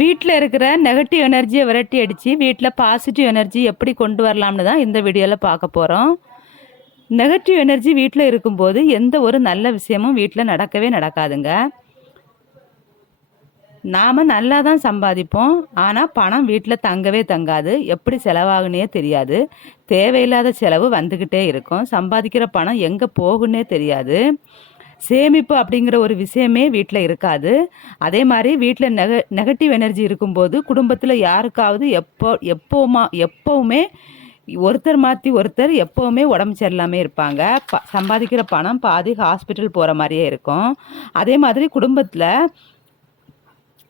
வீட்டில் இருக்கிற நெகட்டிவ் எனர்ஜியை விரட்டி அடித்து வீட்டில் பாசிட்டிவ் எனர்ஜி எப்படி கொண்டு வரலாம்னு தான் இந்த வீடியோவில் பார்க்க போகிறோம் நெகட்டிவ் எனர்ஜி வீட்டில் இருக்கும்போது எந்த ஒரு நல்ல விஷயமும் வீட்டில் நடக்கவே நடக்காதுங்க. நாம் நல்லா தான் சம்பாதிப்போம் ஆனால் பணம் வீட்டில் தங்கவே தங்காது. எப்படி செலவாகுனே தெரியாது. தேவையில்லாத செலவு வந்துக்கிட்டே இருக்கும். சம்பாதிக்கிற பணம் எங்கே போகுன்னே தெரியாது. சேமிப்பு அப்படிங்கிற ஒரு விஷயமே வீட்டில் இருக்காது. அதே மாதிரி வீட்டில் நெக நெகட்டிவ் எனர்ஜி இருக்கும்போது குடும்பத்தில் யாருக்காவது எப்போ எப்போமா எப்போவுமே ஒருத்தர் மாற்றி ஒருத்தர் எப்போவுமே உடம்பு சரியில்லாமல் இருப்பாங்க. ப சம்பாதிக்கிற பணம் பாதி ஹாஸ்பிட்டல் போகிற மாதிரியே இருக்கும். அதே மாதிரி குடும்பத்தில்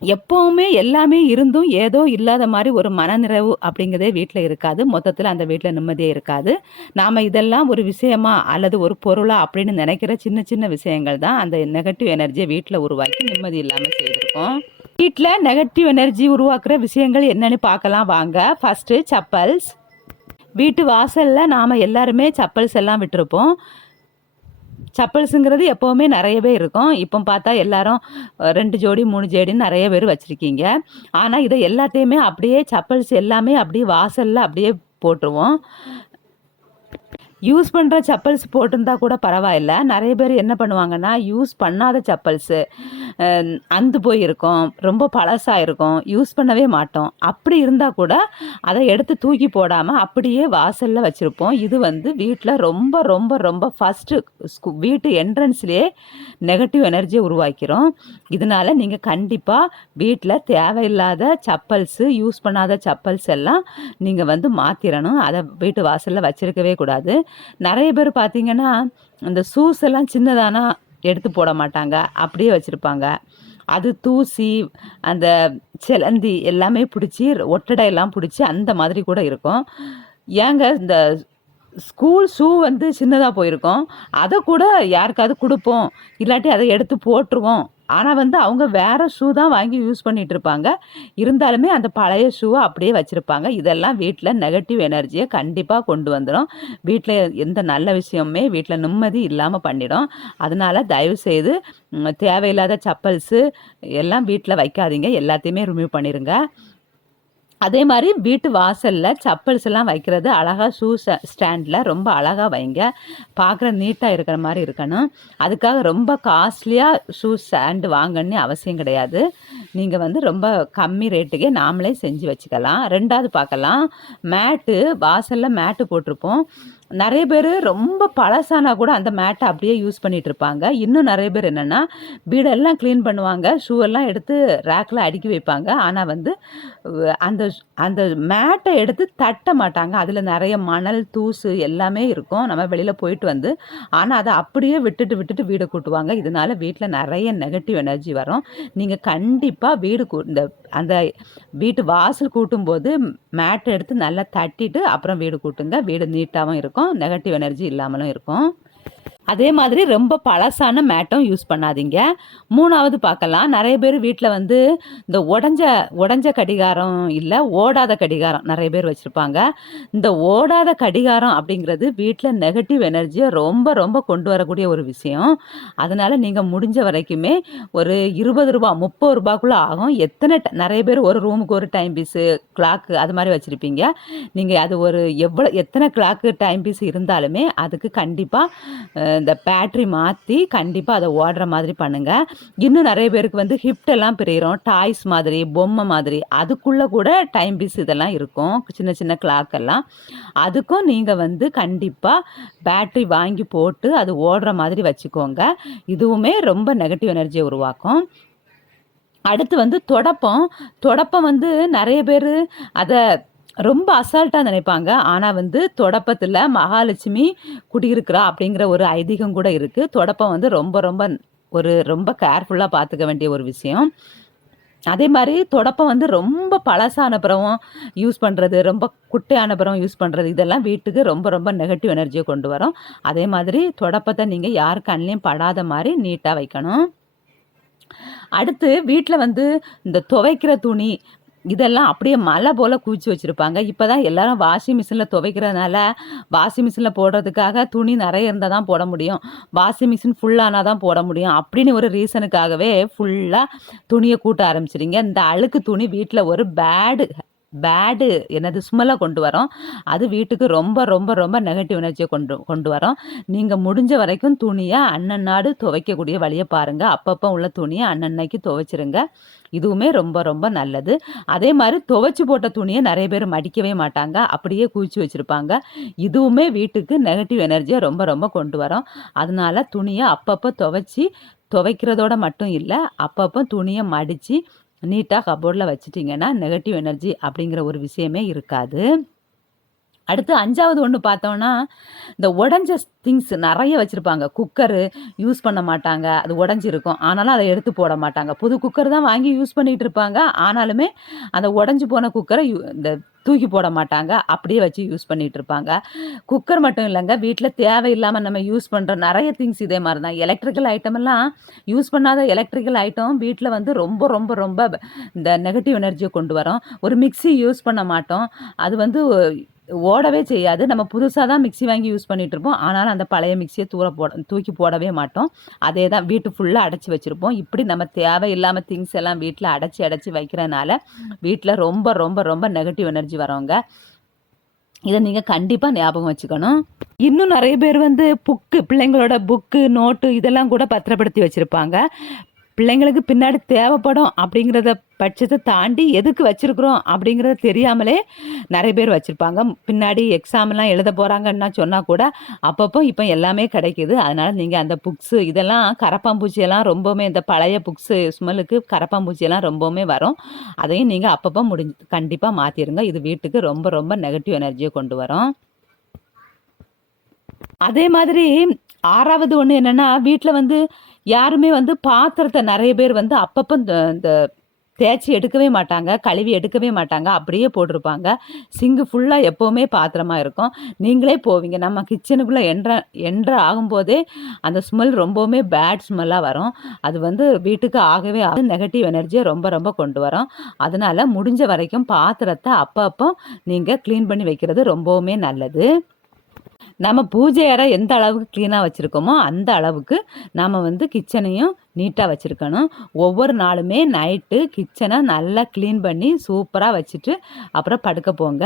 எப்போவுமே எல்லாமே இருந்தும் ஏதோ இல்லாத மாதிரி ஒரு மனநிறைவு அப்படிங்கிறதே வீட்டில் இருக்காது. மொத்தத்தில் அந்த வீட்டில் நிம்மதியே இருக்காது. நாம் இதெல்லாம் ஒரு விஷயமா அல்லது ஒரு பொருளா அப்படின்னு நினைக்கிற சின்ன சின்ன விஷயங்கள் தான் அந்த நெகட்டிவ் எனர்ஜியை வீட்டில் உருவாக்கி நிம்மதி இல்லாமல் செய்திருக்கோம். வீட்டில் நெகட்டிவ் எனர்ஜி உருவாக்குற விஷயங்கள் என்னன்னு பார்க்கலாம் வாங்க. ஃபஸ்ட்டு சப்பல்ஸ் வீட்டு வாசலில் நாம் எல்லாருமே சப்பல்ஸ் எல்லாம் விட்டுருப்போம். சப்பல்ஸுங்கிறது எப்போவுமே நிறையவே இருக்கும். இப்போ பார்த்தா எல்லாரும் ரெண்டு ஜோடி மூணு ஜோடின்னு நிறைய பேர் வச்சுருக்கீங்க. ஆனால் இதை எல்லாத்தையுமே அப்படியே சப்பல்ஸ் எல்லாமே அப்படியே வாசலில் அப்படியே போட்டுருவோம். யூஸ் பண்ணுற சப்பல்ஸ் போட்டிருந்தா கூட பரவாயில்ல. நிறைய பேர் என்ன பண்ணுவாங்கன்னா யூஸ் பண்ணாத செப்பல்ஸு அந்து போயிருக்கும். ரொம்ப பழசாக இருக்கும் யூஸ் பண்ணவே மாட்டோம். அப்படி இருந்தால் கூட அதை எடுத்து தூக்கி போடாமல் அப்படியே வாசலில் வச்சுருப்போம். இது வந்து வீட்டில் ரொம்ப ரொம்ப ரொம்ப ஃபஸ்ட்டு ஸ்கூ வீட்டு என்ட்ரன்ஸ்லேயே நெகட்டிவ் எனர்ஜியை உருவாக்கிறோம் இதனால் நீங்கள் கண்டிப்பாக வீட்டில் தேவையில்லாத சப்பல்ஸு யூஸ் பண்ணாத செப்பல்ஸ் எல்லாம் நீங்கள் வந்து மாற்றிடணும் அதை வீட்டு வாசலில் வச்சுருக்கவே கூடாது. நிறைய பேர் பார்த்தீங்கன்னா அந்த ஷூஸ் எல்லாம் சின்னதானா எடுத்து போட மாட்டாங்க. அப்படியே வச்சுருப்பாங்க. அது தூசி அந்த சிலந்தி எல்லாமே பிடிச்சி ஒட்டடை எல்லாம் பிடிச்சி அந்த மாதிரி கூட இருக்கும். ஏங்க இந்த ஸ்கூல் ஷூ வந்து சின்னதாக போயிருக்கோம். அதை கூட யாருக்காவது கொடுப்போம். இல்லாட்டி அதை எடுத்து போட்டுருவோம். ஆனால் வந்து அவங்க வேறு ஷூ தான் வாங்கி யூஸ் பண்ணிகிட்டு இருப்பாங்க. இருந்தாலுமே அந்த பழைய ஷூவை அப்படியே வச்சுருப்பாங்க. இதெல்லாம் வீட்டில் நெகட்டிவ் எனர்ஜியை கண்டிப்பாக கொண்டு வந்துடும் வீட்டில் எந்த நல்ல விஷயமுமே வீட்டில் நிம்மதி இல்லாமல் பண்ணிடும். அதனால தயவுசெய்து தேவையில்லாத சப்பல்ஸு எல்லாம் வீட்டில் வைக்காதீங்க. எல்லாத்தையுமே ரிமூவ் பண்ணிடுங்க அதே மாதிரி வீட்டு வாசலில் சப்பல்ஸ் எல்லாம் வைக்கிறது அழகாக ஷூ ஸ்டாண்டில் ரொம்ப அழகாக வைங்க. பார்க்குற நீட்டாக இருக்கிற மாதிரி இருக்கணும். அதுக்காக ரொம்ப காஸ்ட்லியாக ஷூ ஸ்டாண்டு வாங்கணும்னு அவசியம் கிடையாது. நீங்கள் வந்து ரொம்ப கம்மி ரேட்டுக்கே நாமளே செஞ்சு வச்சுக்கலாம். ரெண்டாவது பார்க்கலாம். மேட்டு வாசலில் மேட்டு போட்டிருப்போம். நிறைய பேர் ரொம்ப பழசானா கூட அந்த மேட்டை அப்படியே யூஸ் பண்ணிட்டு இருப்பாங்க இன்னும் நிறைய பேர் என்னென்னா வீடெல்லாம் க்ளீன் பண்ணுவாங்க. ஷூ எல்லாம் எடுத்து ரேக்கில் அடுக்கி வைப்பாங்க. ஆனால் வந்து அந்த அந்த மேட்டை எடுத்து தட்ட மாட்டாங்க. அதில் நிறைய மணல் தூசு எல்லாமே இருக்கும். நம்ம வெளியில் போயிட்டு வந்து ஆனால் அதை அப்படியே விட்டுட்டு விட்டுட்டு வீடு கூட்டுவாங்க. இதனால வீட்டில் நிறைய நெகட்டிவ் எனர்ஜி வரும். நீங்கள் கண்டிப்பாக வீடு கூ இந்த அந்த வீட்டு வாசல் கூட்டும்போது மேட்டை எடுத்து நல்லா தட்டிட்டு அப்புறம் வீடு கூட்டுங்க. வீடு நீட்டாகவும் இருக்கும். நெகட்டிவ் எனர்ஜி இல்லாமலும் இருக்கும். அதே மாதிரி ரொம்ப பழசான மேட்டும் யூஸ் பண்ணாதீங்க. மூணாவது பார்க்கலாம். நிறைய பேர் வீட்டில் வந்து இந்த உடஞ்ச உடஞ்ச கடிகாரம் இல்லை ஓடாத கடிகாரம் நிறைய பேர் வச்சுருப்பாங்க. இந்த ஓடாத கடிகாரம் அப்படிங்கிறது வீட்டில் நெகட்டிவ் எனர்ஜியை ரொம்ப ரொம்ப கொண்டு வரக்கூடிய ஒரு விஷயம். அதனால் நீங்கள் முடிஞ்ச வரைக்குமே ஒரு இருபது ரூபா முப்பது ரூபாக்குள்ளே ஆகும். எத்தனை நிறைய பேர் ஒரு ரூமுக்கு ஒரு டைம் பீஸு கிளாக்கு அது மாதிரி வச்சுருப்பீங்க. நீங்கள் அது ஒரு எவ்வளோ எத்தனை கிளாக்கு டைம் பீஸ் இருந்தாலுமே அதுக்கு கண்டிப்பாக இந்த பேட்ரி மாற்றி கண்டிப்பாக அதை ஓடுற மாதிரி பண்ணுங்கள் இன்னும் நிறைய பேருக்கு வந்து ஹிப்ட் எல்லாம் பிரியிறோம். டாய்ஸ் மாதிரி பொம்மை மாதிரி. அதுக்குள்ளே கூட டைம் பீஸ் இதெல்லாம் இருக்கும். சின்ன சின்ன கிளாக் எல்லாம். அதுக்கும் நீங்கள் வந்து கண்டிப்பாக பேட்ரி வாங்கி போட்டு அது ஓடுற மாதிரி வச்சுக்கோங்க. இதுவுமே ரொம்ப நெகட்டிவ் எனர்ஜியை உருவாக்கும். அடுத்து வந்து தொடப்பம். தொடப்பம் வந்து நிறைய பேர் அதை ரொம்ப அசால்ட்டாக நினைப்பாங்க. ஆனால் வந்து தொடப்பத்தில் மகாலட்சுமி குடியிருக்கிறா அப்படிங்கிற ஒரு ஐதீகம் கூட இருக்குது தொடப்பம் வந்து ரொம்ப ரொம்ப ஒரு ரொம்ப கேர்ஃபுல்லாக பார்த்துக்க வேண்டிய ஒரு விஷயம். அதே மாதிரி தொடப்பம் வந்து ரொம்ப பழசான பிறவும் யூஸ் பண்ணுறது ரொம்ப குட்டையான பிறவும் யூஸ் பண்ணுறது இதெல்லாம் வீட்டுக்கு ரொம்ப ரொம்ப நெகட்டிவ் எனர்ஜியை கொண்டு வரும். அதே மாதிரி தொடப்பத்தை நீங்கள் யார் கண்ணிலையும் படாத மாதிரி நீட்டாக வைக்கணும். அடுத்து வீட்டில் வந்து இந்த துவைக்கிற துணி இதெல்லாம் அப்படியே மலை போல குவிச்சு வச்சுருப்பாங்க இப்போ தான் எல்லாரும் வாஷிங் மிஷினில் துவைக்கிறதுனால, வாஷிங் மிஷினில் போடுறதுக்காக துணி நிறைய இருந்தால் தான் போட முடியும். வாஷிங் மிஷின் ஃபுல்லானால் தான் போட முடியும். அப்படின்னு ஒரு ரீசனுக்காகவே ஃபுல்லாக துணியை கூட்ட ஆரம்பிச்சிடுங்க இந்த அழுக்கு துணி வீட்டில் ஒரு பேடு பேடு என்னது ஸ்மெல்ல கொண்டு வரோம் அது வீட்டுக்கு ரொம்ப ரொம்ப ரொம்ப நெகட்டிவ் எனர்ஜியை கொண்டு கொண்டு வரோம் நீங்கள் முடிஞ்ச வரைக்கும் துணிய அன்னன்னாடு துவைக்கக்கூடிய வழியை பாருங்கள் அப்பப்போ உள்ள துணியை அன்னன்னைக்கு துவைச்சிருங்க. இதுவுமே ரொம்ப ரொம்ப நல்லது. அதே மாதிரி துவைச்சி போட்ட துணியை நிறைய பேர் மடிக்கவே மாட்டாங்க. அப்படியே குவிச்சு வச்சுருப்பாங்க இதுவுமே வீட்டுக்கு நெகட்டிவ் எனர்ஜியை ரொம்ப ரொம்ப கொண்டு வரோம் அதனால துணியை அப்பப்போ துவைச்சி துவைக்கிறதோட மட்டும் இல்லை அப்பப்போ துணியை மடித்து நீட்டாக கபோர்டில் வச்சுட்டிங்கன்னா நெகட்டிவ் எனர்ஜி அப்படிங்கிற ஒரு விஷயமே இருக்காது. அடுத்து அஞ்சாவது ஒன்று பார்த்தோம்னா, இந்த உடஞ்ச திங்ஸ் நிறைய வச்சுருப்பாங்க குக்கரு யூஸ் பண்ண மாட்டாங்க. அது உடஞ்சிருக்கும் ஆனாலும் அதை எடுத்து போட மாட்டாங்க. புது குக்கர் தான் வாங்கி யூஸ் பண்ணிகிட்டு இருப்பாங்க. ஆனாலுமே அந்த உடஞ்சி போன குக்கரை யூ இந்த தூக்கி போட மாட்டாங்க. அப்படியே வச்சு யூஸ் பண்ணிகிட்டு இருப்பாங்க. குக்கர் மட்டும் இல்லைங்க வீட்டில் தேவையில்லாமல் நம்ம யூஸ் பண்ணுற நிறைய திங்ஸ் இதே மாதிரி தான். எலக்ட்ரிக்கல் ஐட்டம் எல்லாம் யூஸ் பண்ணாத எலக்ட்ரிக்கல் ஐட்டம் வீட்டில் வந்து ரொம்ப ரொம்ப ரொம்ப இந்த நெகட்டிவ் எனர்ஜியை கொண்டு வரோம் ஒரு மிக்ஸி யூஸ் பண்ண மாட்டோம். அது வந்து ஓடவே செய்யாது. நம்ம புதுசாக தான் மிக்ஸி வாங்கி யூஸ் பண்ணிகிட்ருப்போம் இருப்போம். ஆனாலும் அந்த பழைய மிக்சியை தூர போட தூக்கி போடவே மாட்டோம். அதே தான் வீட்டு ஃபுல்லாக அடைச்சி வச்சுருப்போம் இப்படி நம்ம தேவையில்லாம திங்ஸ் எல்லாம் வீட்டில் அடைச்சி அடைச்சி வைக்கிறனால, வீட்டில் ரொம்ப ரொம்ப ரொம்ப நெகட்டிவ் எனர்ஜி வரவங்க இதை நீங்கள் கண்டிப்பாக ஞாபகம் வச்சுக்கணும். இன்னும் நிறைய பேர் வந்து புக்கு பிள்ளைங்களோட புக்கு, நோட்டு இதெல்லாம் கூட பத்திரப்படுத்தி வச்சுருப்பாங்க பிள்ளைங்களுக்கு பின்னாடி தேவைப்படும் அப்படிங்கிறத பட்சத்தை தாண்டி எதுக்கு வச்சுருக்குறோம் அப்படிங்கிறத தெரியாமலே நிறைய பேர் வச்சுருப்பாங்க பின்னாடி எக்ஸாம்லாம் எழுத போகிறாங்கன்னா சொன்னால் கூட, அப்பப்போ இப்போ எல்லாமே கிடைக்குது. அதனால் நீங்கள் அந்த புக்ஸு இதெல்லாம் கரப்பான்பூச்சியெல்லாம் ரொம்பவுமே இந்த பழைய புக்ஸு ஸ்மெல்லுக்கு கரப்பான்பூச்சியெல்லாம் ரொம்பவுமே வரும். அதையும் நீங்கள் அப்பப்போ முடிஞ்சு கண்டிப்பாக மாற்றிடுங்க இது வீட்டுக்கு ரொம்ப ரொம்ப நெகட்டிவ் எனர்ஜியை கொண்டு வரும். அதே மாதிரி ஆறாவது ஒன்று என்னென்னா வீட்டில் வந்து யாருமே வந்து பாத்திரத்தை நிறைய பேர் வந்து அப்பப்போ இந்த இந்த எடுக்கவே மாட்டாங்க. கழுவி எடுக்கவே மாட்டாங்க. அப்படியே போட்டிருப்பாங்க. சிங்கு ஃபுல்லாக எப்போவுமே பாத்திரமா இருக்கும். நீங்களே போவீங்க. நம்ம கிச்சனுக்குள்ளே என்ற என்ற ஆகும்போதே அந்த ஸ்மெல் ரொம்பவுமே பேட் ஸ்மெல்லாக வரும். அது வந்து வீட்டுக்கு ஆகவே ஆகாது. நெகட்டிவ் எனர்ஜியை ரொம்ப ரொம்ப கொண்டு வரும். அதனால் முடிஞ்ச வரைக்கும் பாத்திரத்தை அப்பப்போ நீங்கள் க்ளீன் பண்ணி வைக்கிறது ரொம்பவுமே நல்லது. நம்ம பூஜை அறை எந்த அளவுக்கு க்ளீனாக வச்சுருக்கோமோ அந்த அளவுக்கு நம்ம வந்து கிச்சனையும் நீட்டாக வச்சுருக்கணும் ஒவ்வொரு நாளுமே நைட்டு கிச்சனை நல்லா க்ளீன் பண்ணி சூப்பராக வச்சுட்டு, அப்புறம் படுக்க போங்க.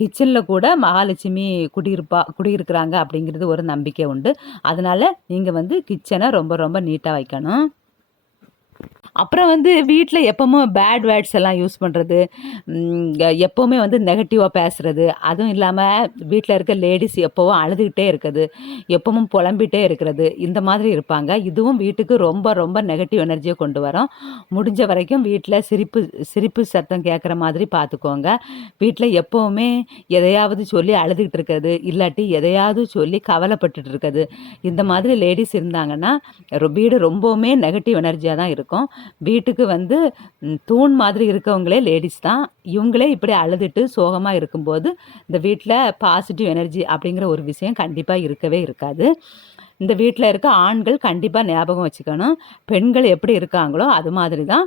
கிச்சனில் கூட மகாலட்சுமி குடியிருப்பா குடியிருக்கிறாங்க அப்படிங்கிறது ஒரு நம்பிக்கை உண்டு. அதனால் நீங்கள் வந்து கிச்சனை ரொம்ப ரொம்ப நீட்டாக வைக்கணும். அப்புறம் வந்து வீட்டில் எப்போவுமே பேட் வேர்ட்ஸ் எல்லாம் யூஸ் பண்ணுறது எப்போவுமே வந்து நெகட்டிவாக பேசுகிறது அதுவும் இல்லாமல் வீட்டில் இருக்க லேடிஸ் எப்போவும் அழுதுகிட்டே இருக்குது, எப்பவும் புலம்பிட்டே இருக்கிறது, இந்த மாதிரி இருப்பாங்க. இதுவும் வீட்டுக்கு ரொம்ப ரொம்ப நெகட்டிவ் எனர்ஜியை கொண்டு வரும். முடிஞ்ச வரைக்கும் வீட்டில் சிரிப்பு சிரிப்பு சத்தம் கேட்குற மாதிரி பார்த்துக்கோங்க. வீட்டில் எப்போவுமே எதையாவது சொல்லி அழுதுகிட்டு இருக்கிறது, இல்லாட்டி எதையாவது சொல்லி கவலைப்பட்டுட்டு இருக்குது இந்த மாதிரி லேடிஸ் இருந்தாங்கன்னா, ரொ வீடு ரொம்பவுமே நெகட்டிவ் எனர்ஜியாக தான் இருக்கும். வீட்டுக்கு வந்து தூண் மாதிரி இருக்கவங்களே லேடிஸ் தான். இவங்களே இப்படி அழுதுட்டு சோகமா இருக்கும்போது, இந்த வீட்டில் பாசிட்டிவ் எனர்ஜி அப்படிங்கிற ஒரு விஷயம் கண்டிப்பா இருக்கவே இருக்காது. இந்த வீட்டில் இருக்க ஆண்கள் கண்டிப்பாக ஞாபகம் வச்சுக்கணும். பெண்கள் எப்படி இருக்காங்களோ, அது மாதிரி தான்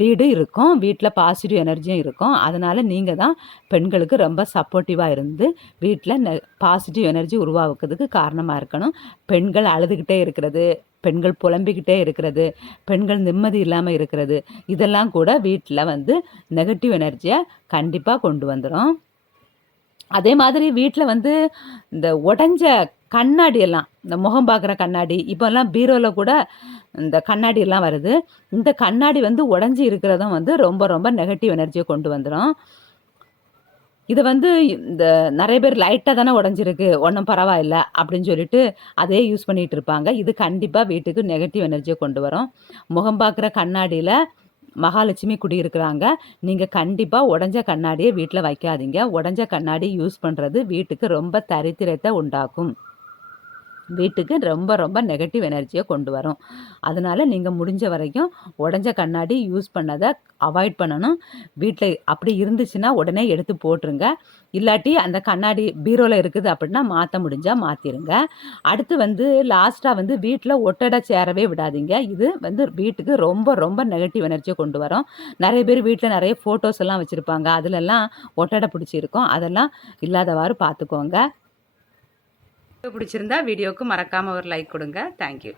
வீடு இருக்கும். வீட்டில் பாசிட்டிவ் எனர்ஜியும் இருக்கும். அதனால் நீங்கள் தான் பெண்களுக்கு ரொம்ப சப்போர்ட்டிவாக இருந்து, வீட்டில் நெ பாசிட்டிவ் எனர்ஜி உருவாக்குறதுக்கு காரணமாக இருக்கணும். பெண்கள் அழுதுகிட்டே இருக்கிறது, பெண்கள் புலம்பிக்கிட்டே இருக்கிறது, பெண்கள் நிம்மதி இல்லாமல் இருக்கிறது, இதெல்லாம் கூட வீட்டில் வந்து நெகட்டிவ் எனர்ஜியை கண்டிப்பாக கொண்டு வந்துடும் அதே மாதிரி வீட்டில் வந்து இந்த உடஞ்ச கண்ணாடி எல்லாம், இந்த முகம் பார்க்குற கண்ணாடி, இப்போல்லாம் பீரோவில் கூட இந்த கண்ணாடி எல்லாம் வருது. இந்த கண்ணாடி வந்து உடஞ்சி இருக்கிறதும் வந்து ரொம்ப ரொம்ப நெகட்டிவ் எனர்ஜியை கொண்டு வந்துடும் இது வந்து இந்த நிறைய பேர் லைட்டாக தானே உடஞ்சிருக்கு ஒன்றும் பரவாயில்ல அப்படின்னு சொல்லிட்டு அதே யூஸ் பண்ணிகிட்டு இருப்பாங்க. இது கண்டிப்பாக வீட்டுக்கு நெகட்டிவ் எனர்ஜியை கொண்டு வரும். முகம் பார்க்குற கண்ணாடியில் மகாலட்சுமி குடியிருக்கிறாங்க. நீங்கள் கண்டிப்பாக உடஞ்ச கண்ணாடியை வீட்டில் வைக்காதீங்க. உடஞ்ச கண்ணாடி யூஸ் பண்ணுறது வீட்டுக்கு ரொம்ப தரித்திரத்தை உண்டாக்கும். வீட்டுக்கு ரொம்ப ரொம்ப நெகட்டிவ் எனர்ஜியை கொண்டு வரும். அதனால் நீங்கள் முடிஞ்ச வரைக்கும் உடஞ்ச கண்ணாடி யூஸ் பண்ணதை அவாய்ட் பண்ணணும். வீட்டில் அப்படி இருந்துச்சுன்னா உடனே எடுத்து போட்டுருங்க. இல்லாட்டி அந்த கண்ணாடி பீரோவில் இருக்குது அப்படின்னா மாற்ற முடிஞ்சால் மாற்றிருங்க அடுத்து வந்து லாஸ்ட்டாக வந்து வீட்டில் ஒட்டடை சேரவே விடாதீங்க. இது வந்து வீட்டுக்கு ரொம்ப ரொம்ப நெகட்டிவ் எனர்ஜியை கொண்டு வரும். நிறைய பேர் வீட்டில் நிறைய ஃபோட்டோஸ் எல்லாம் வச்சுருப்பாங்க. அதிலெல்லாம் ஒட்டடை பிடிச்சிருக்கும். அதெல்லாம் இல்லாதவாறு பார்த்துக்கோங்க. பிடிச்சிருந்தா வீடியோவுக்கு மறக்காமல் ஒரு லைக் கொடுங்க. தேங்க்யூ